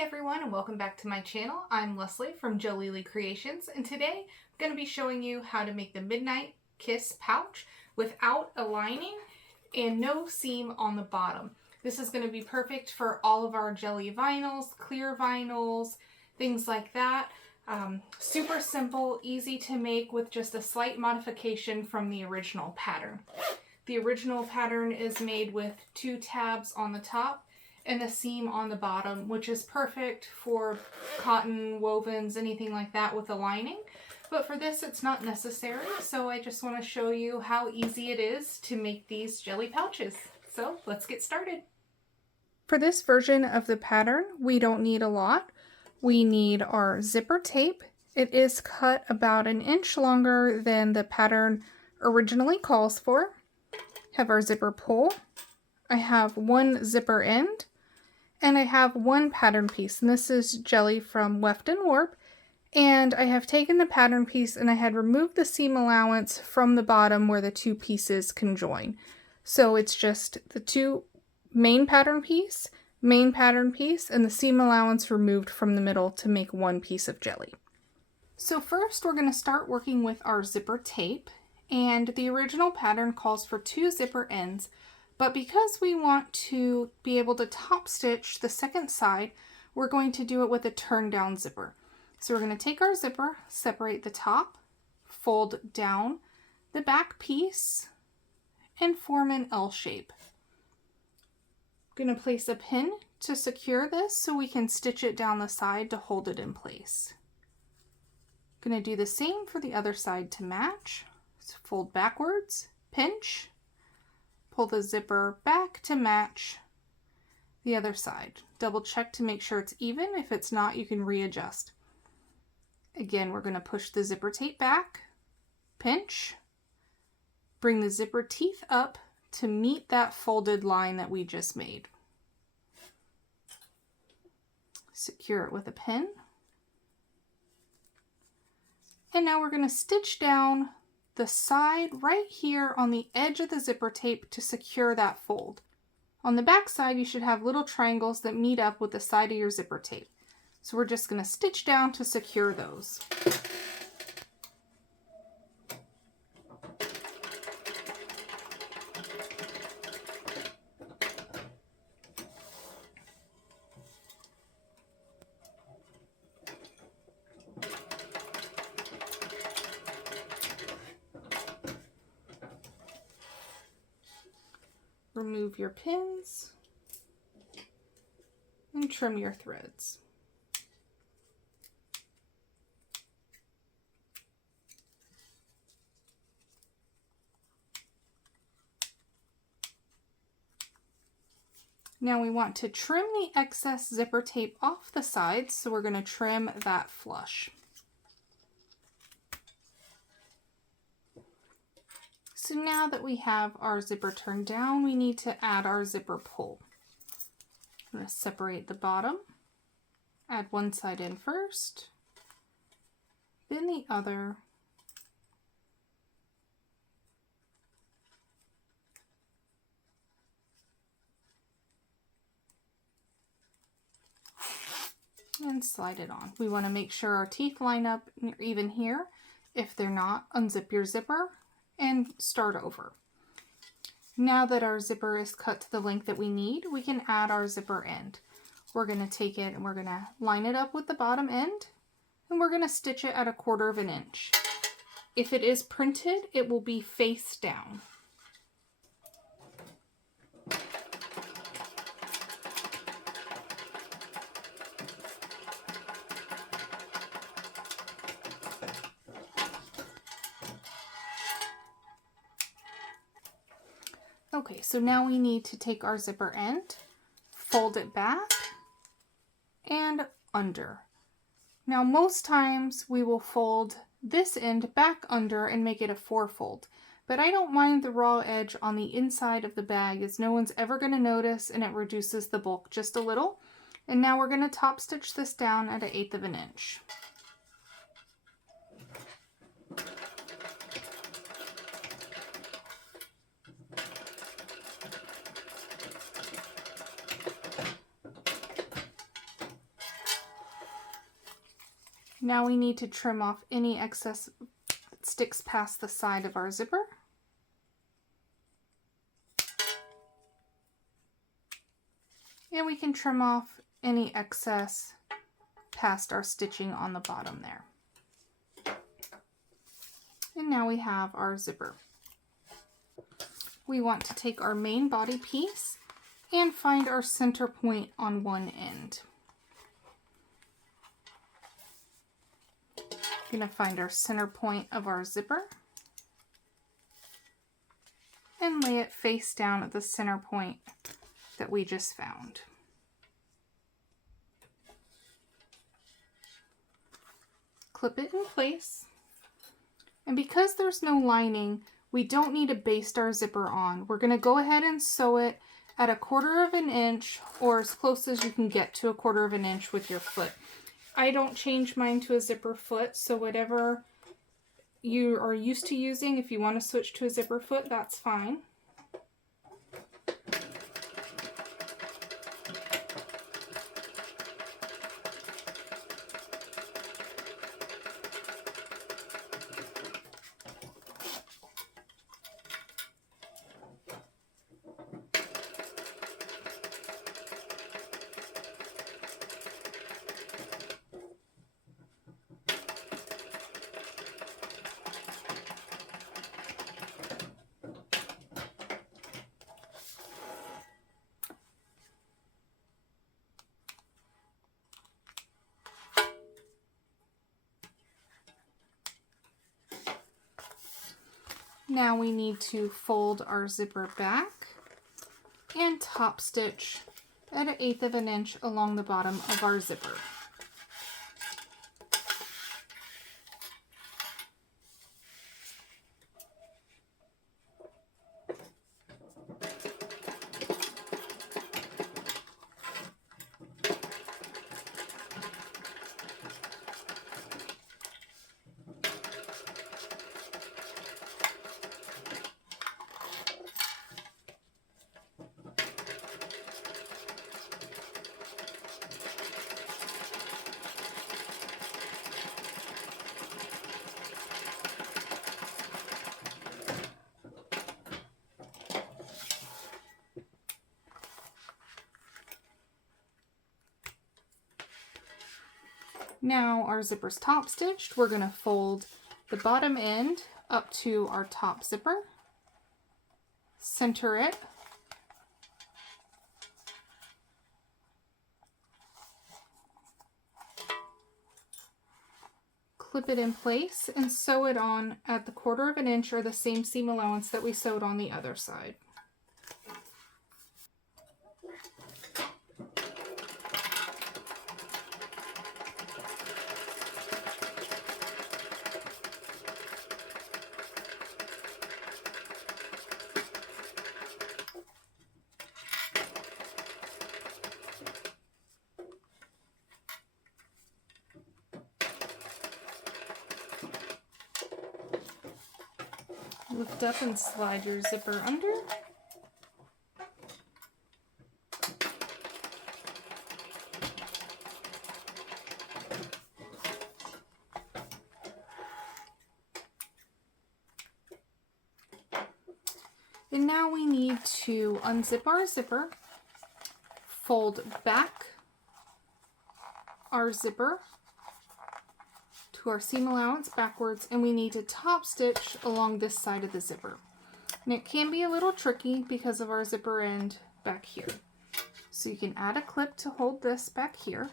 everyone, and welcome back to my channel. I'm Leslie from Joleelee Creations, and today I'm going to be showing you how to make the Midnight Kiss pouch without a lining and no seam on the bottom. This is going to be perfect for all of our jelly vinyls, clear vinyls, things like that. Super simple, easy to make with just a slight modification from the original pattern. The original pattern is made with 2 tabs on the top and a seam on the bottom, which is perfect for cotton, wovens, anything like that with a lining. But for this, it's not necessary, so I just want to show you how easy it is to make these jelly pouches. So let's get started. For this version of the pattern, we don't need a lot. We need our zipper tape. It is cut about 1 inch longer than the pattern originally calls for. Have our zipper pull. I have 1 zipper end. And I have 1 pattern piece, and this is jelly from Weft Warp. And I have taken the pattern piece and I had removed the seam allowance from the bottom where the 2 pieces can join. So it's just the 2 main pattern piece, and the seam allowance removed from the middle to make 1 piece of jelly. So first we're going to start working with our zipper tape, and the original pattern calls for 2 zipper ends. But because we want to be able to top stitch the second side, we're going to do it with a turn down zipper. So we're going to take our zipper, separate the top, fold down the back piece, and form an L shape. I'm going to place a pin to secure this so we can stitch it down the side to hold it in place. I'm going to do the same for the other side to match. So fold backwards, pinch, pull the zipper back to match the other side. Double check to make sure it's even. If it's not, you can readjust. Again, we're going to push the zipper tape back, pinch, bring the zipper teeth up to meet that folded line that we just made. Secure it with a pin. And now we're going to stitch down the side right here on the edge of the zipper tape to secure that fold. On the back side, you should have little triangles that meet up with the side of your zipper tape. So we're just going to stitch down to secure those. Remove your pins and trim your threads. Now we want to trim the excess zipper tape off the sides, so we're going to trim that flush. So now that we have our zipper turned down, we need to add our zipper pull. I'm going to separate the bottom, add one side in first, then the other, and slide it on. We want to make sure our teeth line up even here. If they're not, unzip your zipper and start over. Now that our zipper is cut to the length that we need, we can add our zipper end. We're going to take it and we're going to line it up with the bottom end, and we're going to stitch it at 1/4 inch. If it is printed, it will be face down. Okay, so now we need to take our zipper end, fold it back and under. Now most times we will fold this end back under and make it a 4-fold, but I don't mind the raw edge on the inside of the bag as no one's ever going to notice, and it reduces the bulk just a little. And now we're going to top stitch this down at 1/8 inch. Now we need to trim off any excess that sticks past the side of our zipper. And we can trim off any excess past our stitching on the bottom there. And now we have our zipper. We want to take our main body piece and find our center point on one end. We're going to find our center point of our zipper and lay it face down at the center point that we just found. Clip it in place. And because there's no lining, we don't need to baste our zipper on. We're going to go ahead and sew it at 1/4 of an inch or as close as you can get to 1/4 of an inch with your foot. I don't change mine to a zipper foot, so whatever you are used to using, if you want to switch to a zipper foot, that's fine. Now we need to fold our zipper back and top stitch at 1/8 of an inch along the bottom of our zipper. Now our zipper's top stitched, we're going to fold the bottom end up to our top zipper, center it, clip it in place, and sew it on at the 1/4 of an inch or the same seam allowance that we sewed on the other side. Lift up and slide your zipper under. And now we need to unzip our zipper, fold back our zipper to our seam allowance backwards, and we need to top stitch along this side of the zipper. And it can be a little tricky because of our zipper end back here. So you can add a clip to hold this back here.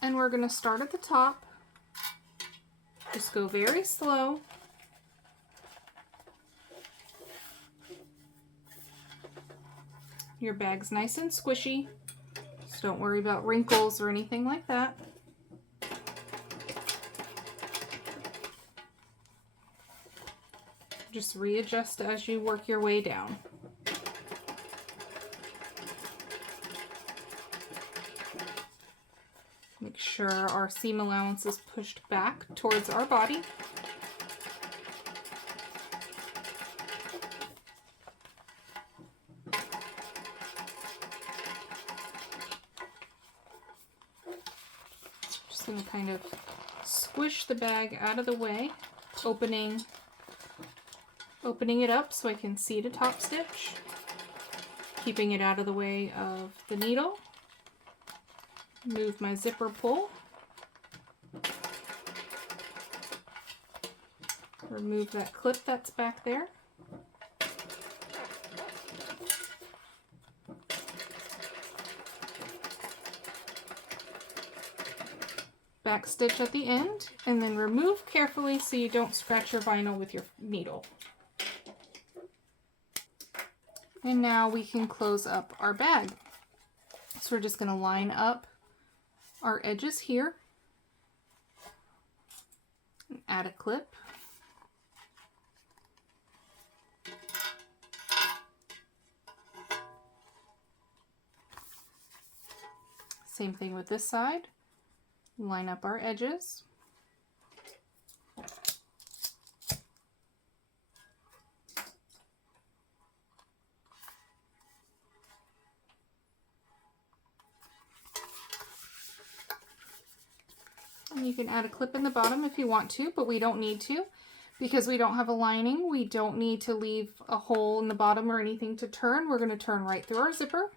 And we're going to start at the top. Just go very slow. Your bag's nice and squishy, so don't worry about wrinkles or anything like that. Just readjust as you work your way down. Make sure our seam allowance is pushed back towards our body. Just going to kind of squish the bag out of the way, opening it up so I can see the top stitch, keeping it out of the way of the needle. Move my zipper pull. Remove that clip that's back there. Back stitch at the end, and then remove carefully so you don't scratch your vinyl with your needle. And now we can close up our bag. So we're just going to line up our edges here and add a clip. Same thing with this side. Line up our edges. And you can add a clip in the bottom if you want to, but we don't need to because we don't have a lining. We don't need to leave a hole in the bottom or anything to turn. We're going to turn right through our zipper.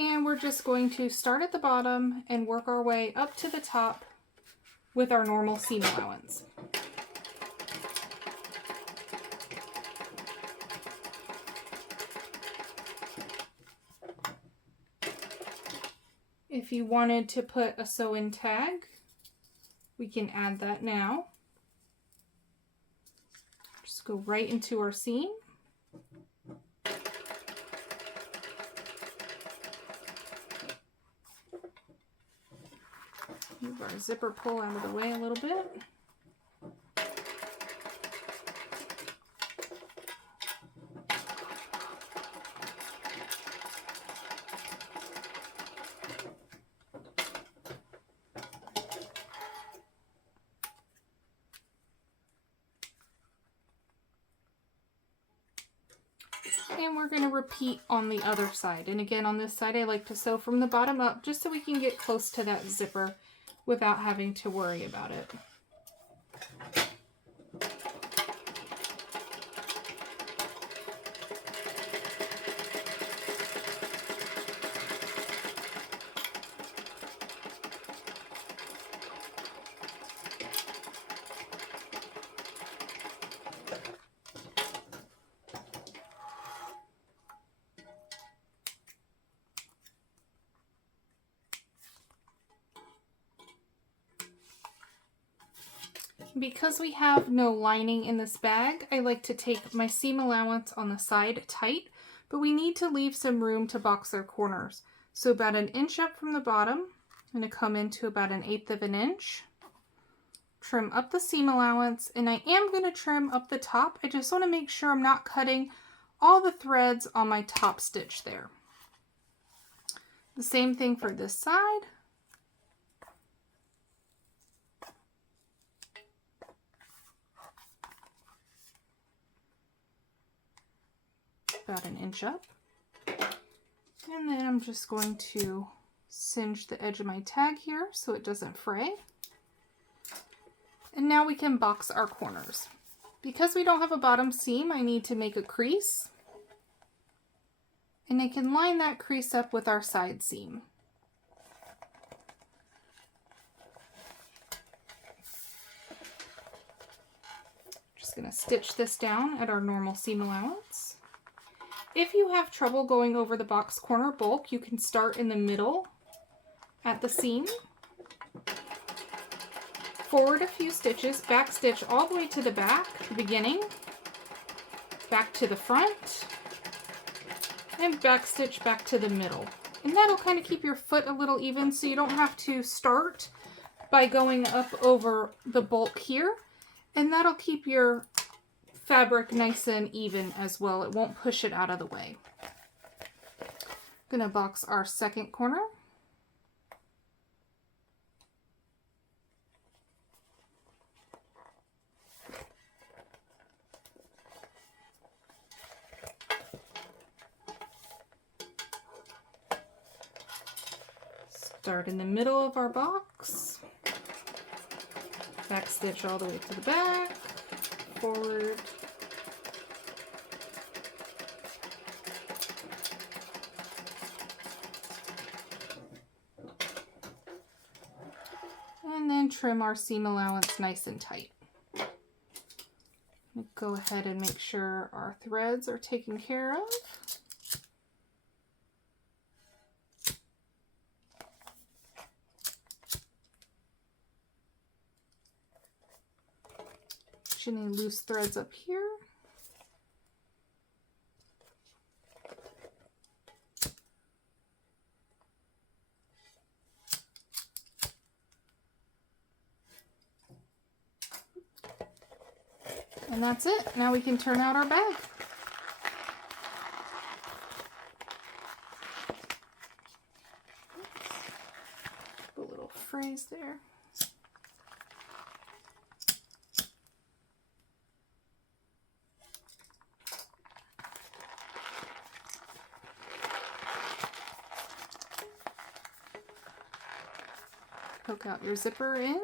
And we're just going to start at the bottom and work our way up to the top with our normal seam allowance. If you wanted to put a sew-in tag, we can add that now. Just go right into our seam. Move our zipper pull out of the way a little bit. And we're going to repeat on the other side. And again, on this side, I like to sew from the bottom up just so we can get close to that zipper without having to worry about it. Because we have no lining in this bag, I like to take my seam allowance on the side tight, but we need to leave some room to box our corners. So about 1 inch up from the bottom, I'm going to come into about 1/8 of an inch, trim up the seam allowance, and I am going to trim up the top. I just want to make sure I'm not cutting all the threads on my top stitch there. The same thing for this side. About 1 inch up. And then I'm just going to singe the edge of my tag here so it doesn't fray. And now we can box our corners. Because we don't have a bottom seam, I need to make a crease. And I can line that crease up with our side seam. Just going to stitch this down at our normal seam allowance. If you have trouble going over the box corner bulk, you can start in the middle at the seam, forward a few stitches, back stitch all the way to the back, the beginning, back to the front, and back stitch back to the middle. And that'll kind of keep your foot a little even so you don't have to start by going up over the bulk here. And that'll keep your fabric nice and even as well. It won't push it out of the way. I'm gonna box our second corner. Start in the middle of our box. Back stitch all the way to the back, forward. And then trim our seam allowance nice and tight. Go ahead and make sure our threads are taken care of. Any loose threads up here. And that's it. Now we can turn out our bag. Oops. A little phrase there. Poke out your zipper end.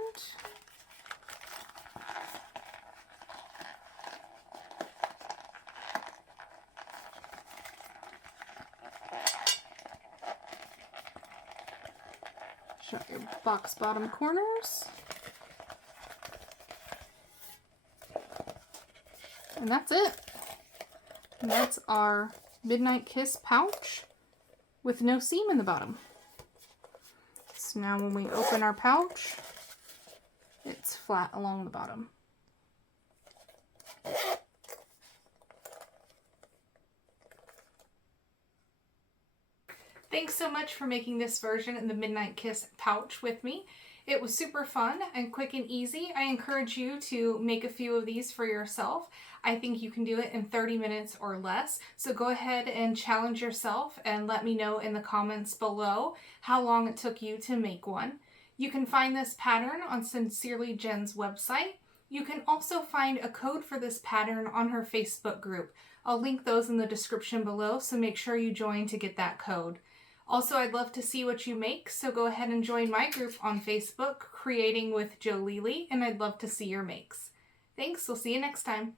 Shut your box bottom corners. And that's it. And that's our Midnight Kiss pouch with no seam in the bottom. So now when we open our pouch, it's flat along the bottom. Thanks so much for making this version in the Midnight Kiss pouch with me. It was super fun and quick and easy. I encourage you to make a few of these for yourself. I think you can do it in 30 minutes or less. So go ahead and challenge yourself and let me know in the comments below how long it took you to make one. You can find this pattern on Sincerely Jen's website. You can also find a code for this pattern on her Facebook group. I'll link those in the description below, so make sure you join to get that code. Also, I'd love to see what you make, so go ahead and join my group on Facebook, Creating with Joleelee, and I'd love to see your makes. Thanks, we'll see you next time.